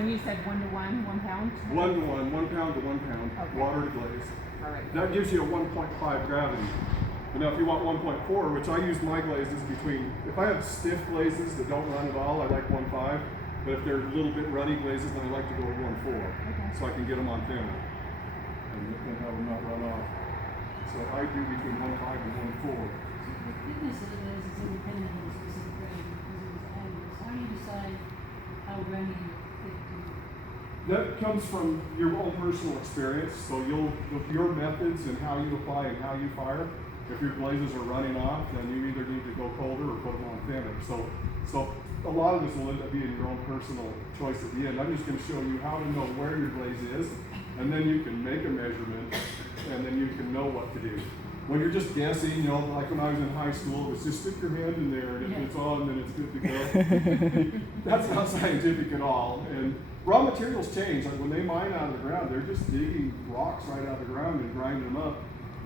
when you said 1 to 1, 1 pound? 1 to 1, 1 pound to 1 pound, Okay. water to glaze. All right. That gives you a 1.5 gravity. But now if you want 1.4, which I use my glazes between, if I have stiff glazes that don't run at all, I like 1.5. But if they're a little bit runny glazes, then I like to go with 1.4. Okay. So I can get them on thinner and have them not run off. So I do between 1.5 and 1.4. The thickness of the glaze is independent of the specific gravity because it was added. So how do you decide how runny or thick to do? That comes from your own personal experience. So your methods and how you apply and how you fire. If your glazes are running off, then you either need to go colder or put them on thinner. So a lot of this will end up being your own personal choice at the end. I'm just going to show you how to know where your glaze is, and then you can make a measurement, and then you can know what to do. When you're just guessing, like when I was in high school, it was just stick your hand in there, and if it's on, then it's good to go. That's not scientific at all. And raw materials change. Like when they mine out of the ground, they're just digging rocks right out of the ground and grinding them up.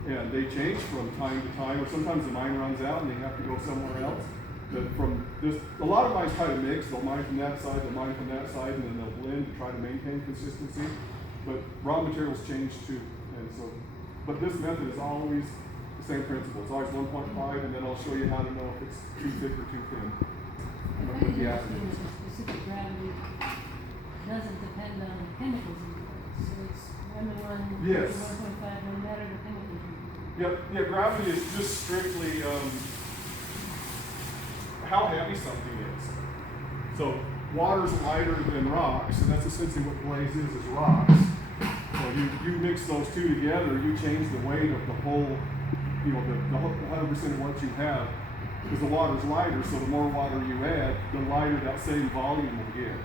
And they change from time to time, or sometimes the mine runs out and they have to go somewhere else. But from this, a lot of mines try to mix. They'll mine from that side, they'll mine from that side, and then they'll blend to try to maintain consistency. But raw materials change too. And so, but this method is always the same principle. It's always 1.5, and then I'll show you how to know if it's too thick or too thin. I find it interesting that the specific gravity doesn't depend on the chemicals in the glaze. So it's 1 to 1, Yes. 1.5, no matter the chemicals you use. Yeah, gravity is just strictly how heavy something is. So water's lighter than rocks, and that's essentially what glaze is rocks. So you mix those two together, you change the weight of the whole, the 100% of what you have, because the water's lighter, so the more water you add, the lighter that same volume will get.